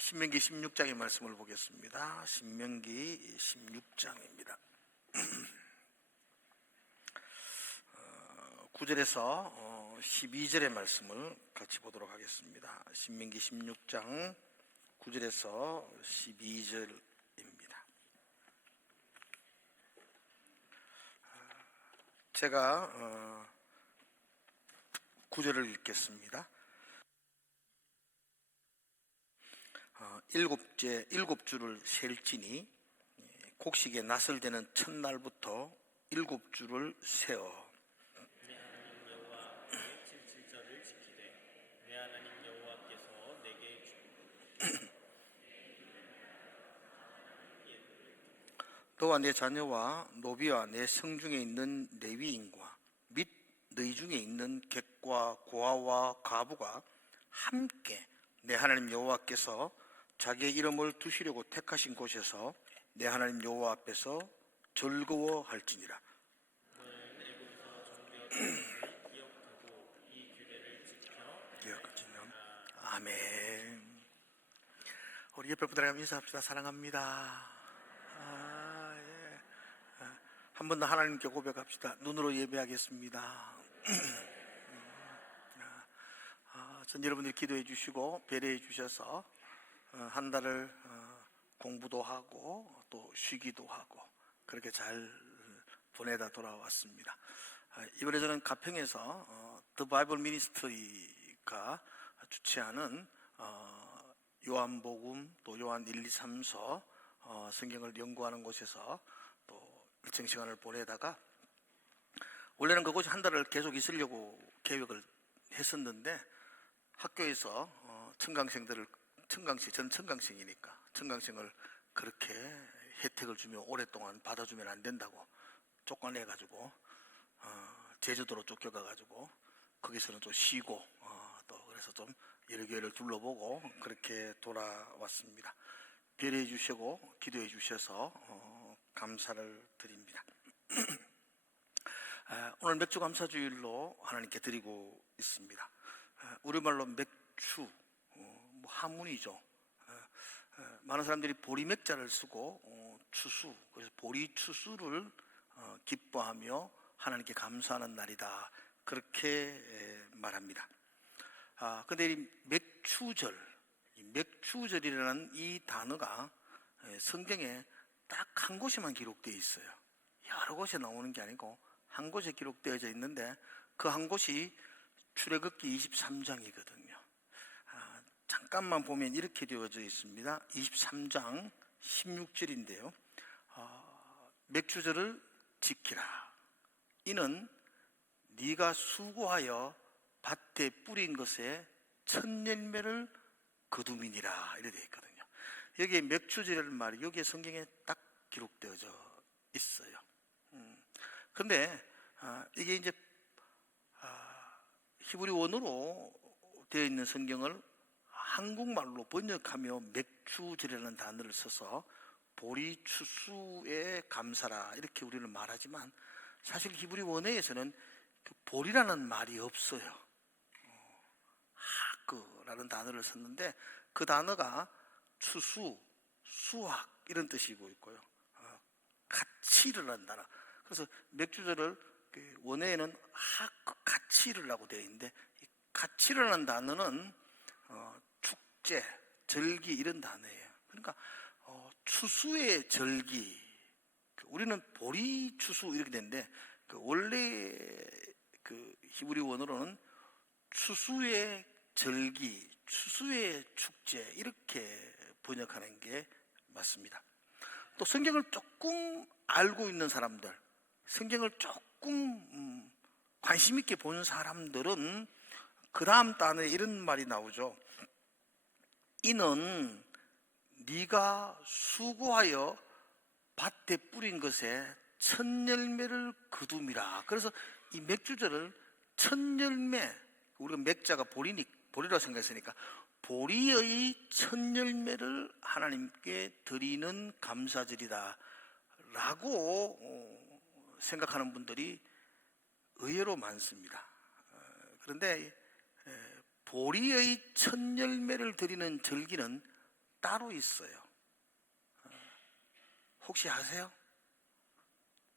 신명기 16장의 말씀을 보겠습니다. 신명기 16장입니다. 9절에서 12절의 말씀을 같이 보도록 하겠습니다. 신명기 16장 9절에서 12절입니다. 제가 9절을 읽겠습니다. 일곱 주를 셀지니 곡식의 낫을 대는 첫날부터 7주를 세어 내 하나님 여호와의 7절을 지키되 내 하나님 여호와께서 내게 너와 내 자녀와 노비와 내 성중에 있는 레위인과 및 너희 중에 있는 객과 고아와 과부가 함께 내 하나님 여호와께서 자기의 이름을 두시려고 택하신 곳에서 내 하나님 여호와 앞에서 즐거워할지니라. 너는 애굽에서 정되었음을 기억하고 이 규례를 기억하시면 아멘. 우리 옆에 분들이랑 인사합시다. 사랑합니다. 예. 한 번 더 하나님께 고백합시다. 눈으로 예배하겠습니다. 전 여러분들 기도해 주시고 배려해 주셔서 한 달을 공부도 하고 또 쉬기도 하고 그렇게 잘 보내다 돌아왔습니다. 이번에 저는 가평에서 The Bible Ministry가 주최하는 요한복음 또 요한 1, 2, 3서 성경을 연구하는 곳에서 또 일정 시간을 보내다가 원래는 그곳에 한 달을 계속 있으려고 계획을 했었는데 학교에서 전 청강생이니까 청강생을 그렇게 혜택을 주며 오랫동안 받아주면 안 된다고 쫓아내가지고 제주도로 쫓겨가가지고 거기서는 좀 쉬고 또 그래서 좀 여러 교회를 둘러보고 그렇게 돌아왔습니다. 배려해 주시고 기도해 주셔서 감사를 드립니다. 오늘 맥주 감사주일로 하나님께 드리고 있습니다. 우리말로 맥주, 한문이죠. 많은 사람들이 보리맥자를 쓰고 추수, 그래서 보리추수를 기뻐하며 하나님께 감사하는 날이다, 그렇게 말합니다. 근데 이 맥추절이라는 이 단어가 성경에 딱 한 곳에만 기록되어 있어요. 여러 곳에 나오는 게 아니고 한 곳에 기록되어져 있는데 그 한 곳이 출애굽기 23장이거든요. 잠깐만 보면 이렇게 되어져 있습니다. 23장 16절인데요. 맥주절을 지키라. 이는 네가 수고하여 밭에 뿌린 것에 첫 열매를 거두미니라, 이렇게 되어 있거든요. 여기에 맥주절이라는 말이 여기에 성경에 딱 기록되어져 있어요. 그런데 이게 이제 히브리 원어로 되어 있는 성경을 한국말로 번역하며 맥주절이라는 단어를 써서 보리추수에 감사라, 이렇게 우리는 말하지만 사실 히브리 원어에서는 그 보리라는 말이 없어요. 하크라는 단어를 썼는데 그 단어가 추수, 수확 이런 뜻이고 있고요. 같이 일어난 단어. 그래서 맥주절을 원어에는 하크, 같이 일어나고 되어 있는데 같이 일어난 단어는 축제, 절기 이런 단어예요. 그러니까 추수의 절기, 우리는 보리 추수 이렇게 되는데 원래 그 히브리 원어로는 추수의 절기, 추수의 축제 이렇게 번역하는 게 맞습니다. 또 성경을 조금 알고 있는 사람들, 성경을 조금 관심 있게 본 사람들은 그 다음 단어에 이런 말이 나오죠. 이는 네가 수고하여 밭에 뿌린 것에 첫 열매를 거둠이라. 그래서 이 맥주절을 첫 열매, 우리가 맥자가 보리라고 생각했으니까 보리의 첫 열매를 하나님께 드리는 감사절이다 라고 생각하는 분들이 의외로 많습니다. 그런데 보리의 첫 열매를 드리는 절기는 따로 있어요. 혹시 아세요?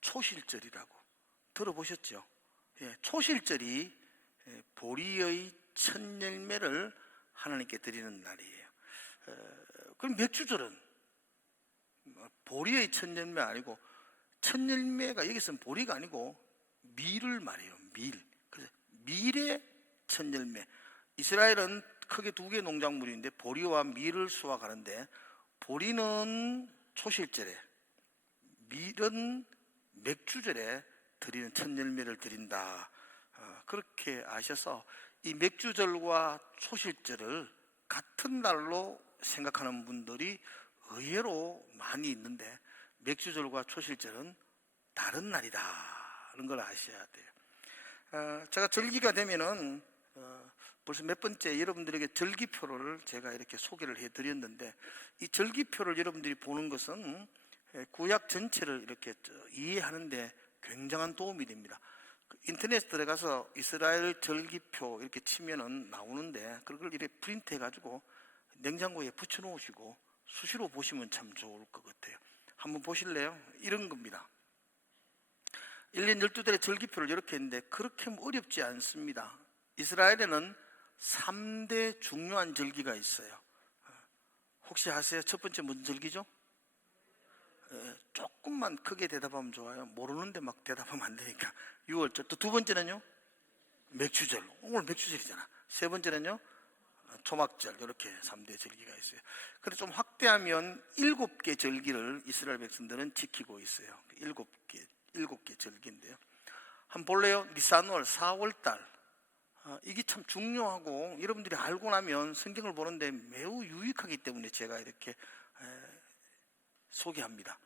초실절이라고 들어보셨죠? 예, 초실절이 보리의 첫 열매를 하나님께 드리는 날이에요. 그럼 맥주절은 보리의 첫 열매 아니고, 첫 열매가 여기서는 보리가 아니고 밀을 말해요. 밀. 그래서 밀의 첫 열매. 이스라엘은 크게 두 개의 농작물인데 보리와 밀을 수확하는데, 보리는 초실절에, 밀은 맥주절에 드리는 첫 열매를 드린다. 그렇게 아셔서 이 맥주절과 초실절을 같은 날로 생각하는 분들이 의외로 많이 있는데, 맥주절과 초실절은 다른 날이다는 걸 아셔야 돼요. 제가 절기가 되면은 벌써 몇 번째 여러분들에게 절기표를 제가 이렇게 소개를 해드렸는데, 이 절기표를 여러분들이 보는 것은 구약 전체를 이렇게 이해하는데 굉장한 도움이 됩니다. 인터넷에 들어가서 이스라엘 절기표 이렇게 치면은 나오는데, 그걸 이렇게 프린트 해가지고 냉장고에 붙여 놓으시고 수시로 보시면 참 좋을 것 같아요. 한번 보실래요? 이런 겁니다. 1년 12달의 절기표를 이렇게 했는데 그렇게 어렵지 않습니다. 이스라엘에는 3대 중요한 절기가 있어요. 혹시 아세요? 첫 번째 무슨 절기죠? 조금만 크게 대답하면 좋아요. 모르는데 막 대답하면 안 되니까. 6월절. 또 두 번째는요? 맥주절. 오늘 맥주절이잖아. 세 번째는요? 초막절. 이렇게 3대 절기가 있어요. 근데 좀 확대하면 7개 절기를 이스라엘 백성들은 지키고 있어요. 7개 절기인데요. 한번 볼래요? 니산월 4월달. 이게 참 중요하고 여러분들이 알고 나면 성경을 보는데 매우 유익하기 때문에 제가 이렇게 소개합니다.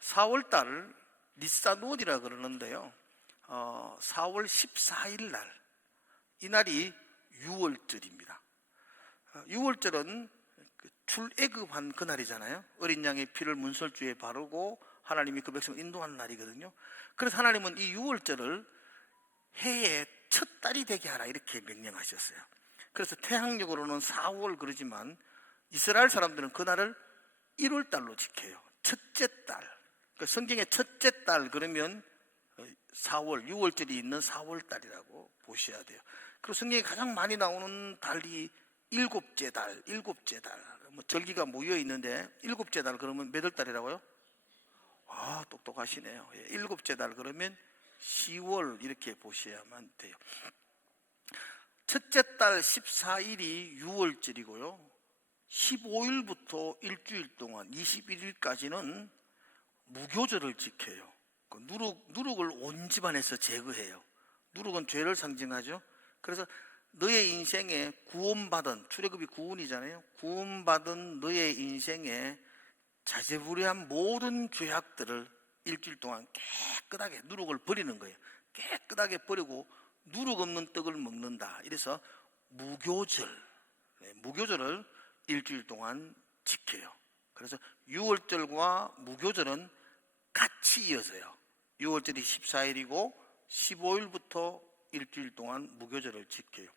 4월달 니산월이라 그러는데요. 4월 14일 날, 이날이 6월절입니다. 6월절은 출애굽한 그날이잖아요. 어린 양의 피를 문설주에 바르고 하나님이 그 백성을 인도하는 날이거든요. 그래서 하나님은 이 6월절을 해의 첫 달이 되게 하라 이렇게 명령하셨어요. 그래서 태양력으로는 4월 그러지만 이스라엘 사람들은 그날을 1월 달로 지켜요. 첫째 달. 그러니까 성경의 첫째 달 그러면 4월, 6월절이 있는 4월 달이라고 보셔야 돼요. 그리고 성경에 가장 많이 나오는 달이 일곱째 달, 일곱째 달. 뭐 절기가 모여 있는데 일곱째 달 그러면 몇 월 달이라고요? 똑똑하시네요. 일곱째 달 그러면 10월 이렇게 보셔야만 돼요. 첫째 달 14일이 6월절이고요. 15일부터 일주일 동안 21일까지는 무교절을 지켜요. 누룩을 온 집안에서 제거해요. 누룩은 죄를 상징하죠. 그래서 너의 인생에 구원받은, 출애굽이 구원이잖아요. 구원받은 너의 인생에 자제불이한 모든 죄악들을 일주일 동안 깨끗하게 누룩을 버리는 거예요. 깨끗하게 버리고 누룩 없는 떡을 먹는다. 이래서 무교절을 일주일 동안 지켜요. 그래서 6월절과 무교절은 같이 이어져요. 6월절이 14일이고 15일부터 일주일 동안 무교절을 지켜요.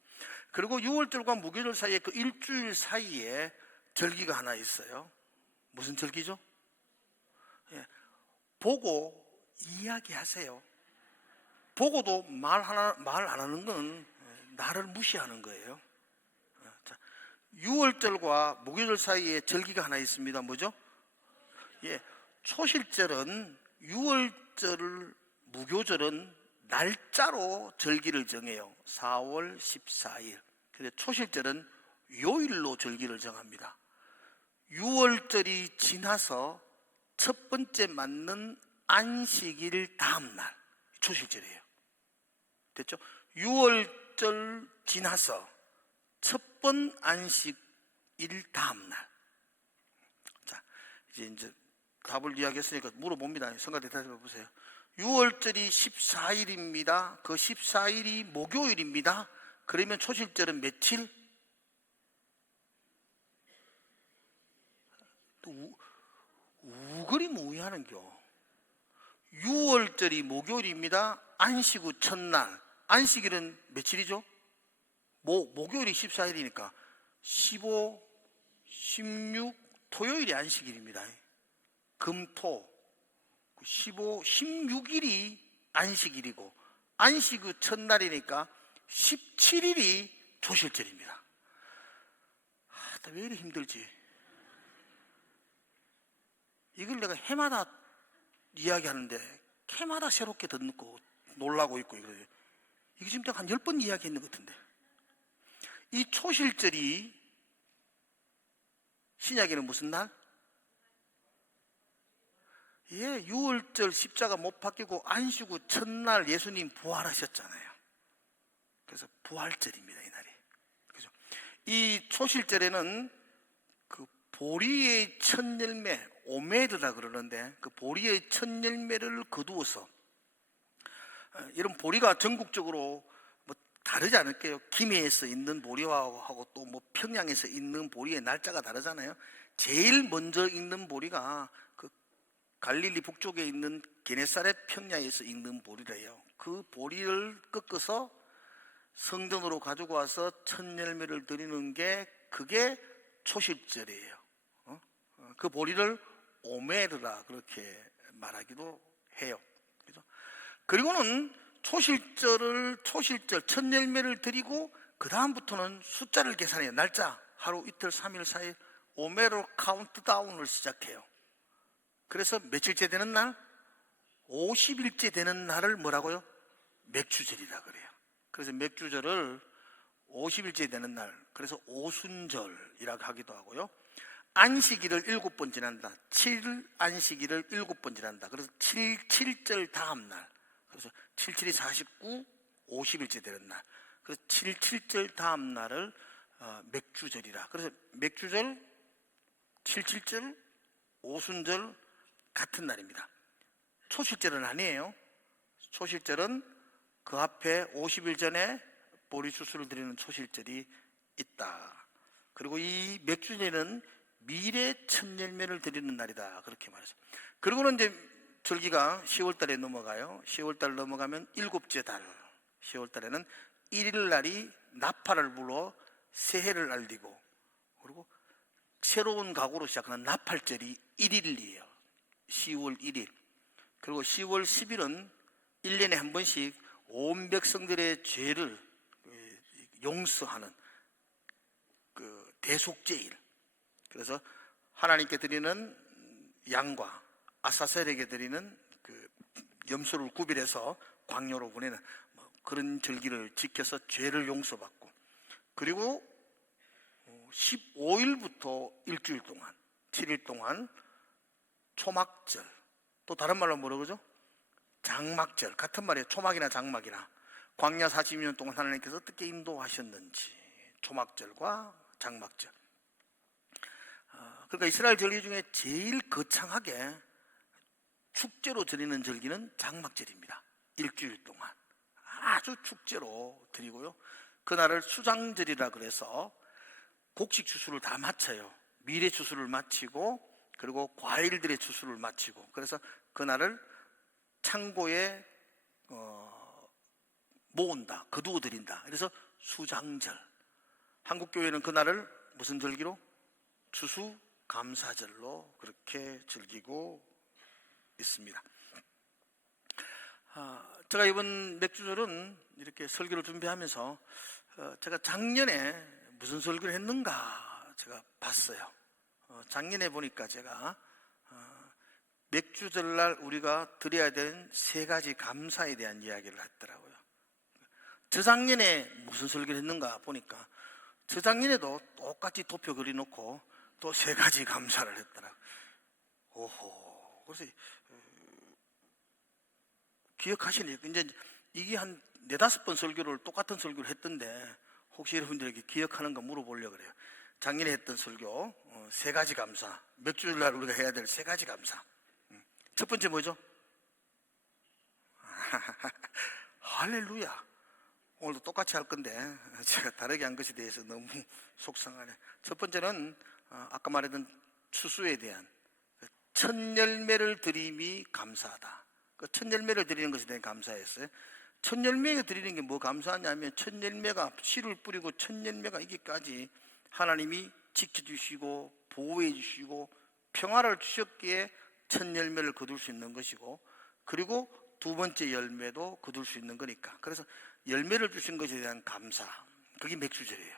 그리고 6월절과 무교절 사이에 그 일주일 사이에 절기가 하나 있어요. 무슨 절기죠? 보고 이야기하세요. 보고도 말 안 하는 건 나를 무시하는 거예요. 6월절과 무교절 사이에 절기가 하나 있습니다. 뭐죠? 초실절은 6월절, 무교절은 날짜로 절기를 정해요. 4월 14일. 근데 초실절은 요일로 절기를 정합니다. 6월절이 지나서 첫 번째 맞는 안식일 다음 날, 초실절이에요. 됐죠? 6월절 지나서 첫 번 안식일 다음 날. 자, 이제 답을 이야기했으니까 물어봅니다. 성가 대답해 보세요. 6월절이 14일입니다. 그 14일이 목요일입니다. 그러면 초실절은 며칠? 또 우거리무이하는겨. 6월절이 목요일입니다. 안식 후 첫날. 안식일은 며칠이죠? 목요일이 14일이니까 15, 16 토요일이 안식일입니다. 금토 15, 16일이 안식일이고 안식 후 첫날이니까 17일이 조실절입니다. 왜 이렇게 힘들지? 이걸 내가 해마다 이야기하는데 해마다 새롭게 듣고 놀라고 있고 이거예요. 이게 지금 한 10번 이야기했는 것 같은데, 이 초실절이 신약에는 무슨 날? 예, 6월절 십자가 못 박히고 안식 후 첫날 예수님 부활하셨잖아요. 그래서 부활절입니다, 이 날이. 그죠? 이 초실절에는 그 보리의 첫 열매, 오메르라 그러는데, 그 보리의 첫 열매를 거두어서, 이런 보리가 전국적으로 뭐 다르지 않을게요. 김해에서 있는 보리하고 또 뭐 평양에서 있는 보리의 날짜가 다르잖아요. 제일 먼저 있는 보리가 그 갈릴리 북쪽에 있는 게네사렛 평야에서 있는 보리래요. 그 보리를 꺾어서 성전으로 가지고 와서 첫 열매를 드리는 게 그게 초실절이에요. 그 보리를 오메르라 그렇게 말하기도 해요. 그죠? 그리고는 초실절 첫 열매를 드리고 그 다음부터는 숫자를 계산해요. 날짜 하루 이틀 3일 4일 오메르 카운트다운을 시작해요. 그래서 며칠째 되는 날? 50일째 되는 날을 뭐라고요? 맥주절이라 그래요. 그래서 맥주절을 50일째 되는 날, 그래서 오순절이라고 하기도 하고요. 안식일을 7번 지난다. 7일 안식일을 7번 지난다. 그래서 7절 다음 날. 그래서 77이 49, 50일째 되는 날. 그래서 7절 다음 날을 맥주절이라. 그래서 맥주절, 7절, 오순절 같은 날입니다. 초실절은 아니에요. 초실절은 그 앞에 50일 전에 보리주스를 드리는 초실절이 있다. 그리고 이 맥주절은 미래 첫 열매를 드리는 날이다. 그렇게 말했어요. 그리고는 이제 절기가 10월달에 넘어가요. 10월달 넘어가면 일곱째 달. 10월달에는 1일 날이 나팔을 불어 새해를 알리고, 그리고 새로운 각오로 시작하는 나팔절이 1일이에요. 10월 1일. 그리고 10월 10일은 1년에 한 번씩 온 백성들의 죄를 용서하는 그 대속죄일. 그래서 하나님께 드리는 양과 아사셀에게 드리는 그 염소를 구별해서 광야로 보내는 그런 절기를 지켜서 죄를 용서받고, 그리고 15일부터 일주일 동안 7일 동안 초막절, 또 다른 말로 뭐라고 그러죠? 장막절. 같은 말이에요. 초막이나 장막이나. 광야 40년 동안 하나님께서 어떻게 인도하셨는지, 초막절과 장막절. 그러니까 이스라엘 절기 중에 제일 거창하게 축제로 드리는 절기는 장막절입니다. 일주일 동안 아주 축제로 드리고요. 그날을 수장절이라 그래서 곡식 추수를 다 마쳐요. 미래 추수를 마치고, 그리고 과일들의 추수를 마치고, 그래서 그날을 창고에 모은다, 거두어 드린다. 그래서 수장절. 한국교회는 그날을 무슨 절기로? 추수감사절로 그렇게 즐기고 있습니다. 제가 이번 맥주절은 이렇게 설교를 준비하면서 제가 작년에 무슨 설교를 했는가 제가 봤어요. 작년에 보니까 제가 맥주절날 우리가 드려야 되는 3가지 감사에 대한 이야기를 했더라고요. 저작년에 무슨 설교를 했는가 보니까 저작년에도 똑같이 도표 그려놓고 또 3가지 감사를 했더라고요. 오호. 그래서 기억하시네요. 이제 이게 한 4-5번 설교를 똑같은 설교를 했던데 혹시 여러분들에게 기억하는 거 물어보려고 그래요. 작년에 했던 설교 3가지 감사, 맥주절날 우리가 해야 될 3가지 감사. 첫 번째 뭐죠? 할렐루야. 오늘도 똑같이 할 건데 제가 다르게 한 것에 대해서 너무 속상하네. 첫 번째는 아까 말했던 추수에 대한 첫 열매를 드림이 감사하다. 그 첫 열매를 드리는 것에 대한 감사였어요. 첫 열매가 드리는 게 뭐 감사하냐면, 첫 열매가 씨를 뿌리고 첫 열매가 이기까지 하나님이 지켜주시고 보호해 주시고 평화를 주셨기에 첫 열매를 거둘 수 있는 것이고, 그리고 두 번째 열매도 거둘 수 있는 거니까. 그래서 열매를 주신 것에 대한 감사, 그게 맥주절이에요.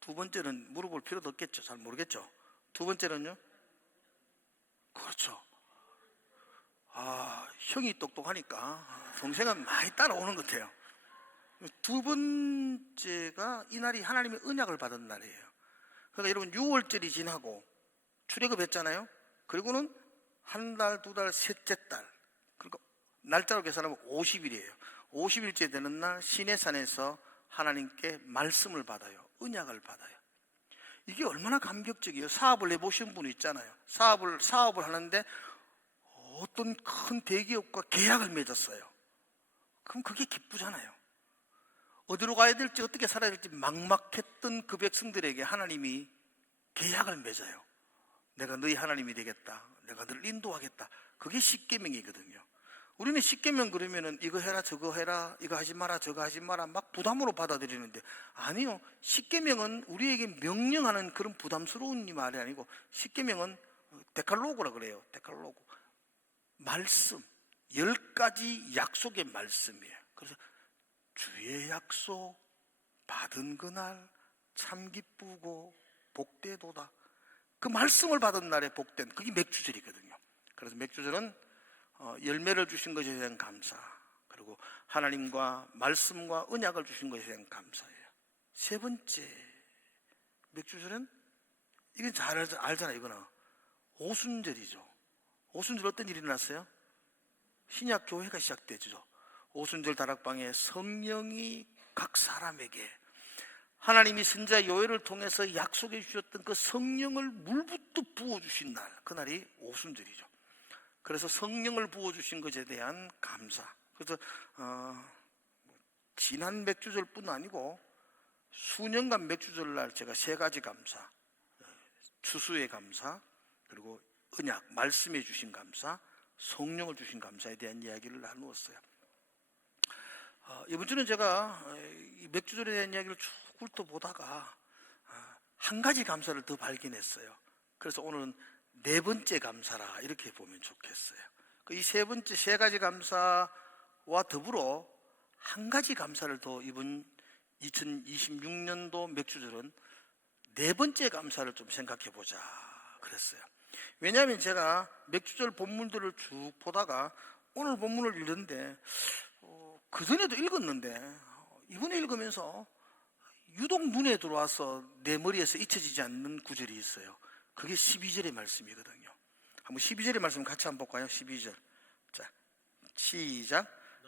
두 번째는 물어볼 필요도 없겠죠. 잘 모르겠죠. 두 번째는요? 그렇죠. 형이 똑똑하니까 동생은 많이 따라오는 것 같아요. 두 번째가 이날이 하나님의 언약을 받은 날이에요. 그러니까 여러분 6월절이 지나고 출애굽했잖아요. 그리고는 한 달, 두 달, 셋째 달, 그러니까 날짜로 계산하면 50일이에요. 50일째 되는 날 시내산에서 하나님께 말씀을 받아요. 언약을 받아요. 이게 얼마나 감격적이에요. 사업을 해보신 분 있잖아요. 사업을 하는데 어떤 큰 대기업과 계약을 맺었어요. 그럼 그게 기쁘잖아요. 어디로 가야 될지 어떻게 살아야 될지 막막했던 그 백성들에게 하나님이 계약을 맺어요. 내가 너희 하나님이 되겠다. 내가 너를 인도하겠다. 그게 십계명이거든요. 우리는 십계명 그러면은 이거 해라 저거 해라, 이거 하지 마라 저거 하지 마라 막 부담으로 받아들이는데, 아니요, 십계명은 우리에게 명령하는 그런 부담스러운 말이 아니고, 십계명은 데칼로그라 그래요. 데칼로그, 말씀, 10가지 약속의 말씀이에요. 그래서 주의 약속 받은 그날 참 기쁘고 복되도다. 그 말씀을 받은 날에 복된, 그게 맥주절이거든요. 그래서 맥주절은 열매를 주신 것에 대한 감사, 그리고 하나님과 말씀과 언약을 주신 것에 대한 감사예요. 세 번째 맥주절은, 이건 잘 알잖아요. 이거는 오순절이죠. 오순절 어떤 일이 일어났어요? 신약 교회가 시작되죠. 오순절 다락방에 성령이 각 사람에게 하나님이 선자 요엘을 통해서 약속해 주셨던 그 성령을 물붓듯 부어주신 날, 그날이 오순절이죠. 그래서 성령을 부어주신 것에 대한 감사. 그래서 지난 맥주절뿐 아니고 수년간 맥주절날 제가 3가지 감사, 추수의 감사, 그리고 언약, 말씀해 주신 감사, 성령을 주신 감사에 대한 이야기를 나누었어요. 이번 주는 제가 이 맥주절에 대한 이야기를 쭉 훑어보다가 한 가지 감사를 더 발견했어요. 그래서 오늘은 4번째 감사라 이렇게 보면 좋겠어요. 이 3가지 감사와 더불어 한 가지 감사를 더 이번 2026년도 맥주절은 4번째 감사를 좀 생각해 보자 그랬어요. 왜냐하면 제가 맥주절 본문들을 쭉 보다가 오늘 본문을 읽는데 그전에도 읽었는데 이번에 읽으면서 유독 눈에 들어와서 내 머리에서 잊혀지지 않는 구절이 있어요. 그게 12절의 말씀이거든요. 한번 12절의 말씀 같이 한번 볼까요? 12절. 자, 시작.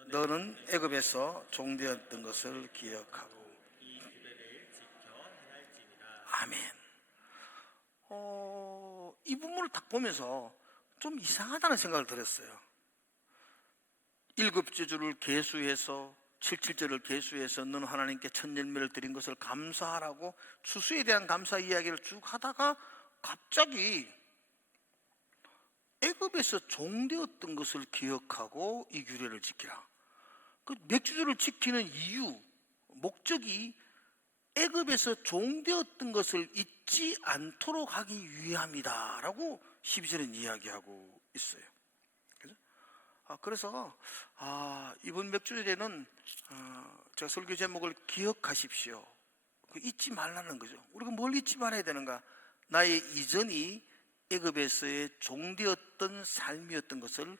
너는 애굽에서 종되었던 것을 기억하고 이 규례를 지켜 행할지니라. 아멘. 이 부분을 딱 보면서 좀 이상하다는 생각을 들었어요. 7째 주를 계수해서 77절을 계수해서 너는 하나님께 첫 열매를 드린 것을 감사하라고 추수에 대한 감사 이야기를 쭉 하다가 갑자기 애굽에서 종되었던 것을 기억하고 이 규례를 지키라. 그 맥주절을 지키는 이유, 목적이 애굽에서 종되었던 것을 잊지 않도록 하기 위함이다라고 12절은 이야기하고 있어요. 그래서 이번 맥주절에는 제가 설교 제목을 기억하십시오. 잊지 말라는 거죠. 우리가 뭘 잊지 말아야 되는가? 나의 이전이 애굽에서의 종되었던 삶이었던 것을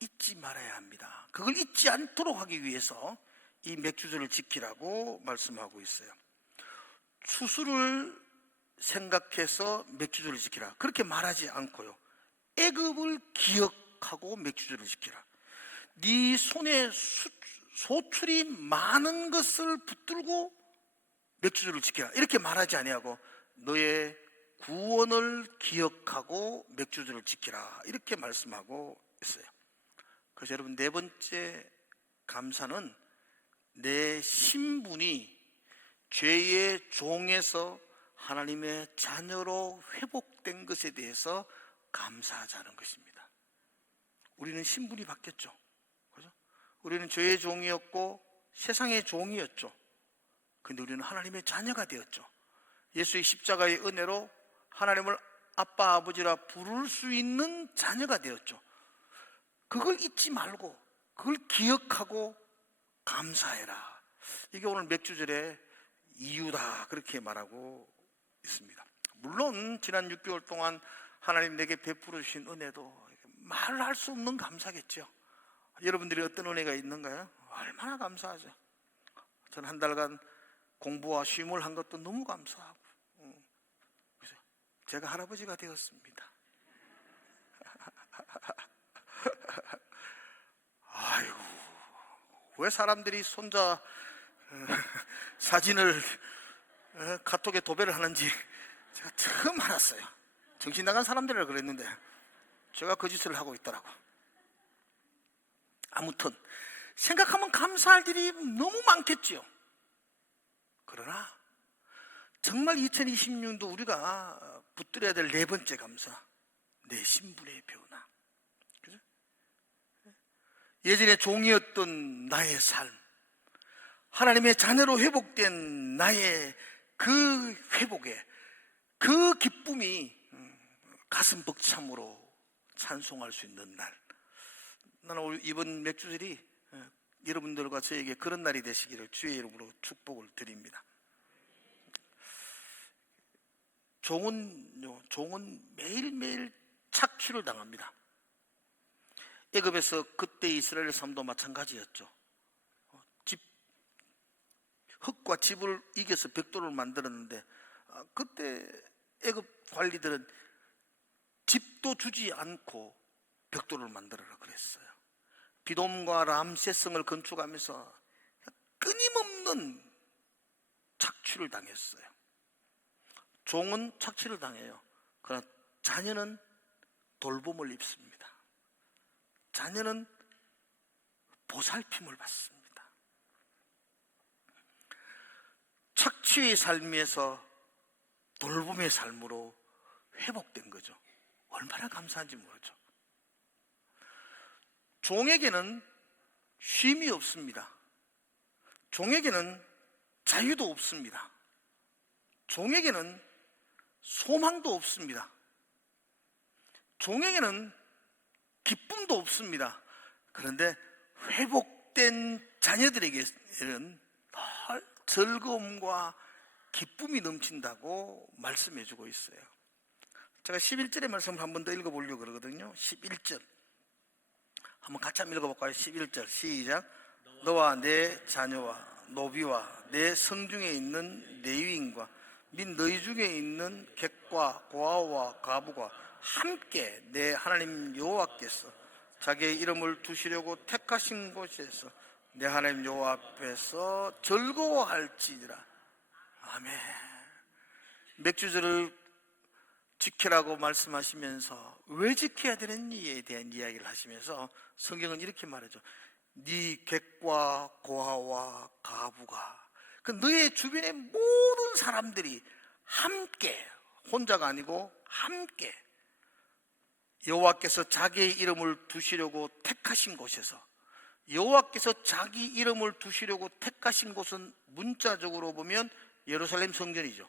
잊지 말아야 합니다. 그걸 잊지 않도록 하기 위해서 이 맥주절을 지키라고 말씀하고 있어요. 추수를 생각해서 맥주절을 지키라 그렇게 말하지 않고요, 애굽을 기억하고 맥주절을 지키라. 네 손에 소출이 많은 것을 붙들고 맥주절을 지키라 이렇게 말하지 아니하고 너의 구원을 기억하고 맥주절을 지키라 이렇게 말씀하고 있어요. 그래서 여러분 4번째 감사는 내 신분이 죄의 종에서 하나님의 자녀로 회복된 것에 대해서 감사하자는 것입니다. 우리는 신분이 바뀌었죠. 그죠? 우리는 죄의 종이었고 세상의 종이었죠. 근데 우리는 하나님의 자녀가 되었죠. 예수의 십자가의 은혜로 하나님을 아빠 아버지라 부를 수 있는 자녀가 되었죠. 그걸 잊지 말고 그걸 기억하고 감사해라. 이게 오늘 맥주절의 이유다, 그렇게 말하고 있습니다. 물론 지난 6개월 동안 하나님 내게 베풀어 주신 은혜도 말할 수 없는 감사겠죠. 여러분들이 어떤 은혜가 있는가요? 얼마나 감사하죠. 저는 한 달간 공부와 쉼을 한 것도 너무 감사하고, 그래서 제가 할아버지가 되었습니다. 아이고, 왜 사람들이 손자 사진을 카톡에 도배를 하는지 제가 처음 알았어요. 정신 나간 사람들이라 그랬는데 제가 그 짓을 하고 있더라고. 아무튼 생각하면 감사할 일이 너무 많겠지요. 그러나 정말 2026년도 우리가 붙들어야 될 네 번째 감사, 내 신분의 변화. 그죠? 예전에 종이었던 나의 삶, 하나님의 자녀로 회복된 나의 그 회복에 그 기쁨이 가슴 벅참으로 찬송할 수 있는 날. 나는 이번 맥주절이 여러분들과 저에게 그런 날이 되시기를 주의 이름으로 축복을 드립니다. 종은 매일매일 착취를 당합니다. 애굽에서 그때 이스라엘 삶도 마찬가지였죠. 흙과 집을 이겨서 벽돌을 만들었는데, 그때 애굽 관리들은 집도 주지 않고 벽돌을 만들어라 그랬어요. 비돔과 람세성을 건축하면서 끊임없는 착취를 당했어요. 종은 착취를 당해요. 그러나 자녀는 돌봄을 입습니다. 자녀는 보살핌을 받습니다. 착취의 삶에서 돌봄의 삶으로 회복된 거죠. 얼마나 감사한지 모르죠. 종에게는 쉼이 없습니다. 종에게는 자유도 없습니다. 종에게는 소망도 없습니다. 종에게는 기쁨도 없습니다. 그런데 회복된 자녀들에게는 늘 즐거움과 기쁨이 넘친다고 말씀해 주고 있어요. 제가 11절의 말씀을 한 번 더 읽어보려고 그러거든요. 11절 한번 같이 한번 읽어볼까요? 11절 시작. 너와 내 자녀와 노비와 내 성중에 있는 레위인과 및 너희 중에 있는 객과 고아와 과부가 함께 내 하나님 여호와께서 자기의 이름을 두시려고 택하신 곳에서 내 하나님 여호와 앞에서 즐거워할지니라. 아멘. 맥주절을 지키라고 말씀하시면서 왜 지켜야 되는지에 대한 이야기를 하시면서 성경은 이렇게 말하죠. 네 객과 고아와 가부가, 그 너의 주변의 모든 사람들이 함께, 혼자가 아니고 함께 여호와께서 자기의 이름을 두시려고 택하신 곳에서, 여호와께서 자기 이름을 두시려고 택하신 곳은 문자적으로 보면 예루살렘 성전이죠.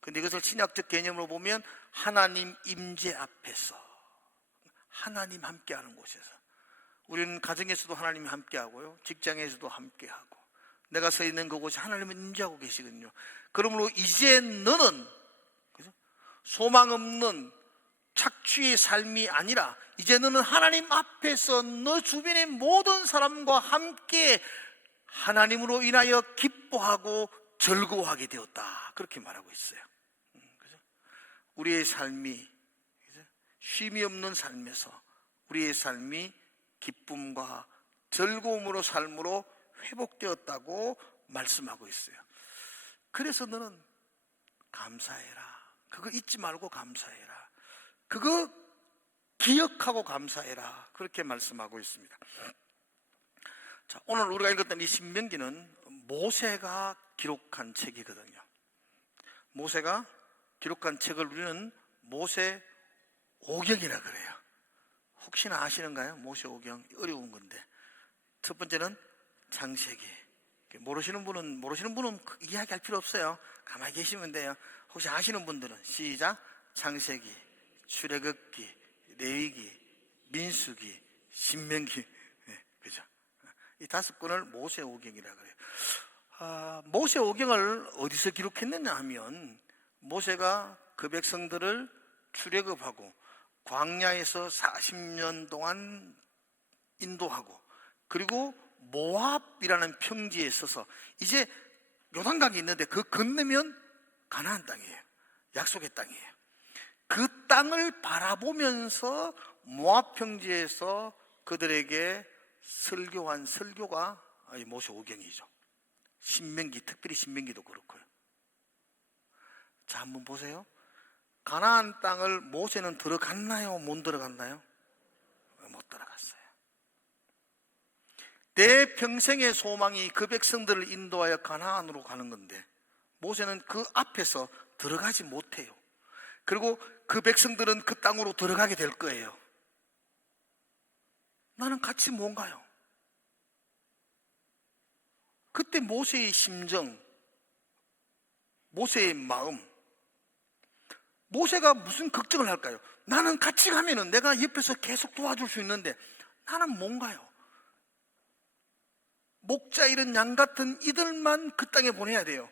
근데 이것을 신약적 개념으로 보면 하나님 임재 앞에서, 하나님 함께하는 곳에서. 우리는 가정에서도 하나님이 함께하고요, 직장에서도 함께하고, 내가 서 있는 그곳에 하나님은 임재하고 계시거든요. 그러므로 이제 너는, 그죠? 소망 없는 착취의 삶이 아니라 이제 너는 하나님 앞에서 너 주변의 모든 사람과 함께 하나님으로 인하여 기뻐하고 즐거워하게 되었다, 그렇게 말하고 있어요. 그죠? 우리의 삶이, 그죠? 쉼이 없는 삶에서 우리의 삶이 기쁨과 즐거움으로 삶으로 회복되었다고 말씀하고 있어요. 그래서 너는 감사해라. 그거 잊지 말고 감사해라. 그거 기억하고 감사해라. 그렇게 말씀하고 있습니다. 자, 오늘 우리가 읽었던 이 신명기는 모세가 기록한 책이거든요. 모세가 기록한 책을 우리는 모세 오경이라 그래요. 혹시나 아시는가요? 모세 오경 어려운 건데, 첫 번째는 창세기, 모르시는 분은 이야기할 필요 없어요. 가만히 계시면 돼요. 혹시 아시는 분들은 시작. 창세기, 출애굽기, 레위기, 민수기, 신명기. 네, 그죠? 이 5권을 모세오경이라 그래요. 모세오경을 어디서 기록했느냐 하면 모세가 그 백성들을 출애굽하고 광야에서 40년 동안 인도하고, 그리고 모압이라는 평지에 있어서 이제 요단강이 있는데 그 건너면 가나안 땅이에요. 약속의 땅이에요. 그 땅을 바라보면서 모압 평지에서 그들에게 설교한 설교가 이 모세오경이죠. 신명기, 특별히 신명기도 그렇고요. 자, 한번 보세요. 가나안 땅을 모세는 들어갔나요? 못 들어갔나요? 못 들어갔어요. 내 평생의 소망이 그 백성들을 인도하여 가나안으로 가는 건데 모세는 그 앞에서 들어가지 못해요. 그리고 그 백성들은 그 땅으로 들어가게 될 거예요. 나는 같이 못 가요. 그때 모세의 심정, 모세의 마음, 모세가 무슨 걱정을 할까요? 나는 같이 가면은 내가 옆에서 계속 도와줄 수 있는데 나는 못 가요. 목자 잃은 양 같은 이들만 그 땅에 보내야 돼요.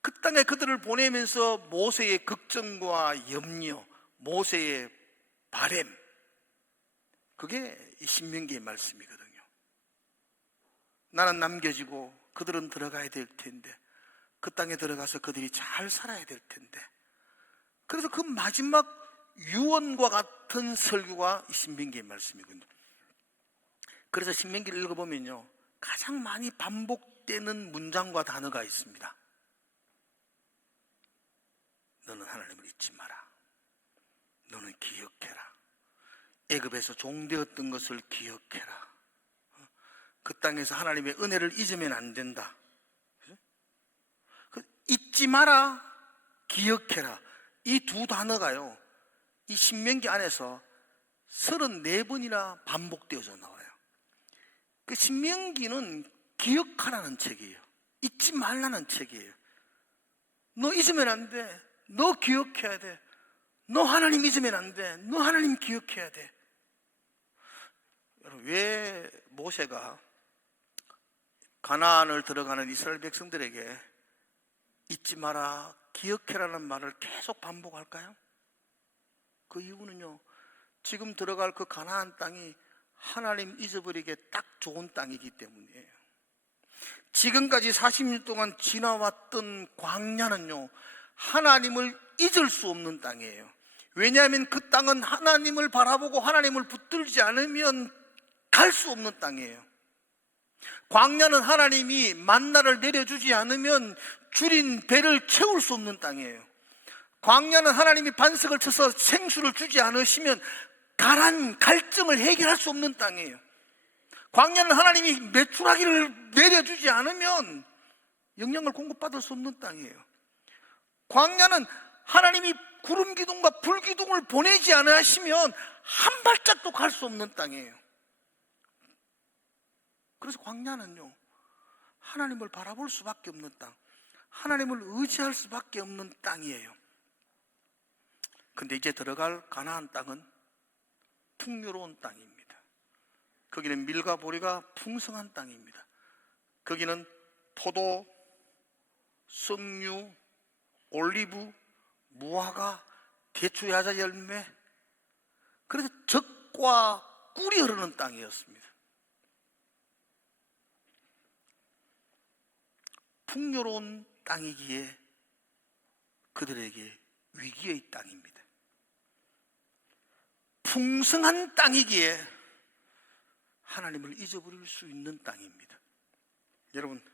그 땅에 그들을 보내면서 모세의 걱정과 염려, 모세의 바램, 그게 이 신명기의 말씀이거든요. 나는 남겨지고 그들은 들어가야 될 텐데, 그 땅에 들어가서 그들이 잘 살아야 될 텐데, 그래서 그 마지막 유언과 같은 설교가 이 신명기의 말씀이거든요. 그래서 신명기를 읽어보면요, 가장 많이 반복되는 문장과 단어가 있습니다. 너는 하나님을 잊지 마라. 너는 기억해라. 애굽에서 종되었던 것을 기억해라. 그 땅에서 하나님의 은혜를 잊으면 안 된다. 잊지 마라, 기억해라. 이 두 단어가요, 이 신명기 안에서 34번이나 반복되어져 나와요. 그 신명기는 기억하라는 책이에요. 잊지 말라는 책이에요. 너 잊으면 안 돼. 너 기억해야 돼. 너 하나님 잊으면 안 돼. 너 하나님 기억해야 돼. 여러분, 왜 모세가 가나안을 들어가는 이스라엘 백성들에게 잊지 마라, 기억해라는 말을 계속 반복할까요? 그 이유는요, 지금 들어갈 그 가나안 땅이 하나님 잊어버리기에 딱 좋은 땅이기 때문이에요. 지금까지 40년 동안 지나왔던 광야는요, 하나님을 잊을 수 없는 땅이에요. 왜냐하면 그 땅은 하나님을 바라보고 하나님을 붙들지 않으면 갈 수 없는 땅이에요. 광야는 하나님이 만나를 내려주지 않으면 줄인 배를 채울 수 없는 땅이에요. 광야는 하나님이 반석을 쳐서 생수를 주지 않으시면 가난 갈증을 해결할 수 없는 땅이에요. 광야는 하나님이 메추라기를 내려주지 않으면 영양을 공급받을 수 없는 땅이에요. 광야는 하나님이 구름 기둥과 불 기둥을 보내지 않으시면 한 발짝도 갈 수 없는 땅이에요. 그래서 광야는요, 하나님을 바라볼 수밖에 없는 땅, 하나님을 의지할 수밖에 없는 땅이에요. 근데 이제 들어갈 가나안 땅은 풍요로운 땅입니다. 거기는 밀과 보리가 풍성한 땅입니다. 거기는 포도, 석류, 올리브, 무화과, 대추, 야자 열매, 그래서 젖과 꿀이 흐르는 땅이었습니다. 풍요로운 땅이기에 그들에게 위기의 땅입니다. 풍성한 땅이기에 하나님을 잊어버릴 수 있는 땅입니다. 여러분,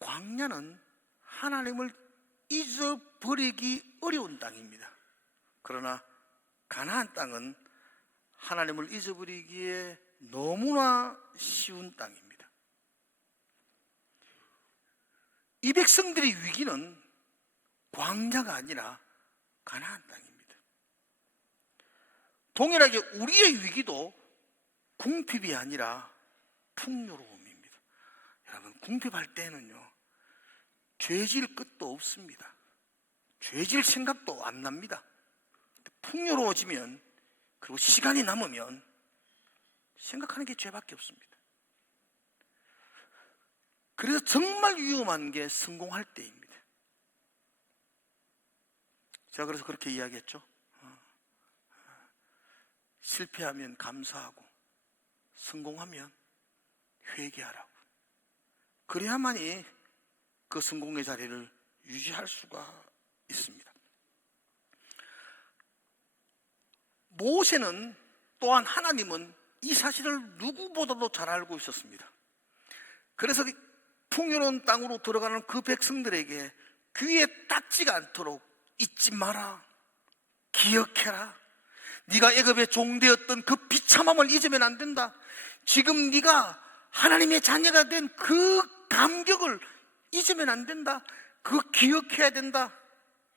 광야는 하나님을 잊어버리기 어려운 땅입니다. 그러나 가나안 땅은 하나님을 잊어버리기에 너무나 쉬운 땅입니다. 이 백성들의 위기는 광야가 아니라 가나안 땅입니다. 동일하게 우리의 위기도 궁핍이 아니라 풍요로움. 궁핍할 때는요, 죄질 끝도 없습니다. 죄질 생각도 안 납니다. 풍요로워지면, 그리고 시간이 남으면 생각하는 게 죄밖에 없습니다. 그래서 정말 위험한 게 성공할 때입니다. 제가 그래서 그렇게 이야기했죠. 실패하면 감사하고 성공하면 회개하라고. 그래야만이 그 성공의 자리를 유지할 수가 있습니다. 모세는 또한 하나님은 이 사실을 누구보다도 잘 알고 있었습니다. 그래서 풍요로운 땅으로 들어가는 그 백성들에게 귀에 닿지가 않도록 잊지 마라, 기억해라, 네가 애굽의 종되었던 그 비참함을 잊으면 안 된다, 지금 네가 하나님의 자녀가 된 그 감격을 잊으면 안 된다, 그거 기억해야 된다,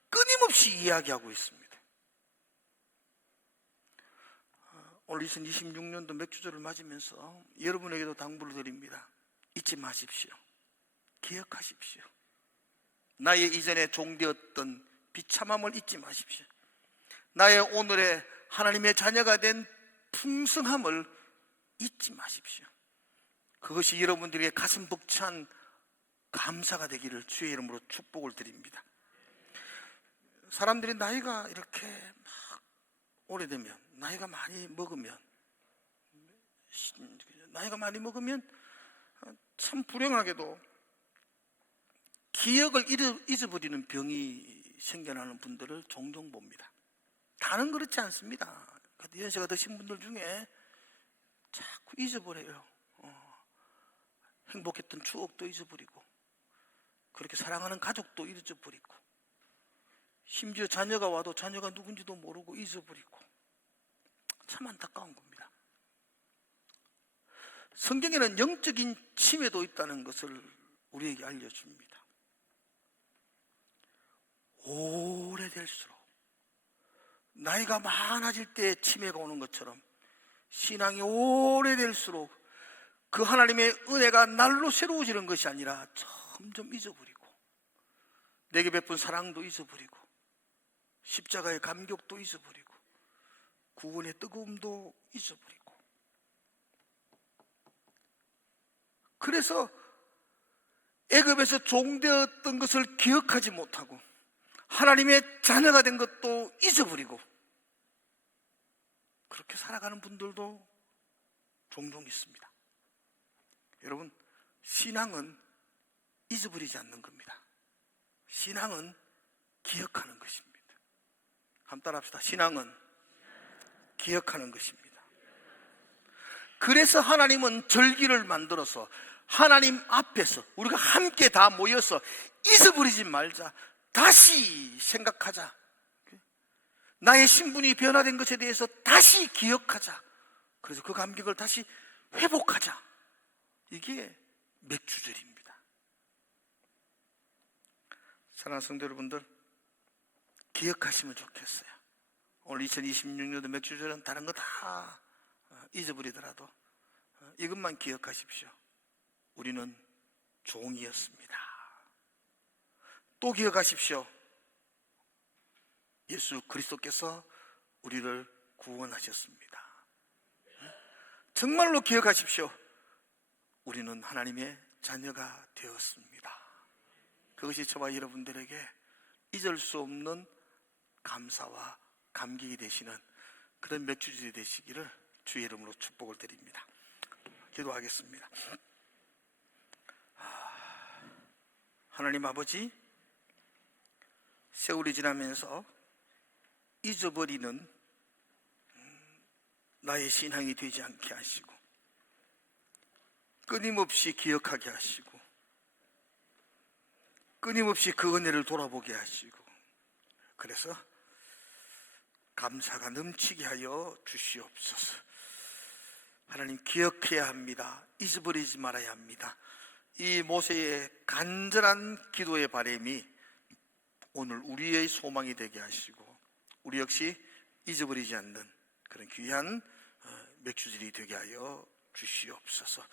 끊임없이 이야기하고 있습니다. 오늘 2026년도 맥주절을 맞으면서 여러분에게도 당부를 드립니다. 잊지 마십시오. 기억하십시오. 나의 이전에 종되었던 비참함을 잊지 마십시오. 나의 오늘의 하나님의 자녀가 된 풍성함을 잊지 마십시오. 그것이 여러분들에게 가슴 벅찬 감사가 되기를 주의 이름으로 축복을 드립니다. 사람들이 나이가 이렇게 막 오래되면, 나이가 많이 먹으면 참 불행하게도 기억을 잊어버리는 병이 생겨나는 분들을 종종 봅니다. 다는 그렇지 않습니다. 연세가 드신 분들 중에 자꾸 잊어버려요. 행복했던 추억도 잊어버리고, 그렇게 사랑하는 가족도 잊어버리고, 심지어 자녀가 와도 자녀가 누군지도 모르고 잊어버리고, 참 안타까운 겁니다. 성경에는 영적인 침해도 있다는 것을 우리에게 알려줍니다. 오래될수록, 나이가 많아질 때 침해가 오는 것처럼 신앙이 오래될수록 그 하나님의 은혜가 날로 새로워지는 것이 아니라 점점 잊어버리고, 내게 베푼 사랑도 잊어버리고, 십자가의 감격도 잊어버리고, 구원의 뜨거움도 잊어버리고, 그래서 애굽에서 종되었던 것을 기억하지 못하고 하나님의 자녀가 된 것도 잊어버리고, 그렇게 살아가는 분들도 종종 있습니다. 여러분, 신앙은 잊어버리지 않는 겁니다. 신앙은 기억하는 것입니다. 한번 따라합시다. 신앙은 기억하는 것입니다. 그래서 하나님은 절기를 만들어서 하나님 앞에서 우리가 함께 다 모여서 잊어버리지 말자, 다시 생각하자, 나의 신분이 변화된 것에 대해서 다시 기억하자, 그래서 그 감격을 다시 회복하자, 이게 맥주절입니다. 사랑하는 성도 여러분들, 기억하시면 좋겠어요. 오늘 2026년도 맥주절은 다른 거 다 잊어버리더라도 이것만 기억하십시오. 우리는 종이었습니다. 또 기억하십시오. 예수 그리스도께서 우리를 구원하셨습니다. 정말로 기억하십시오. 우리는 하나님의 자녀가 되었습니다. 그것이 저와 여러분들에게 잊을 수 없는 감사와 감격이 되시는 그런 맥주절이 되시기를 주의 이름으로 축복을 드립니다. 기도하겠습니다. 하나님 아버지, 세월이 지나면서 잊어버리는 나의 신앙이 되지 않게 하시고, 끊임없이 기억하게 하시고, 끊임없이 그 은혜를 돌아보게 하시고, 그래서 감사가 넘치게 하여 주시옵소서. 하나님, 기억해야 합니다. 잊어버리지 말아야 합니다. 이 모세의 간절한 기도의 바람이 오늘 우리의 소망이 되게 하시고, 우리 역시 잊어버리지 않는 그런 귀한 맥주질이 되게 하여 주시옵소서.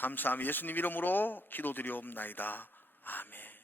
감사하며 예수님 이름으로 기도드리옵나이다. 아멘.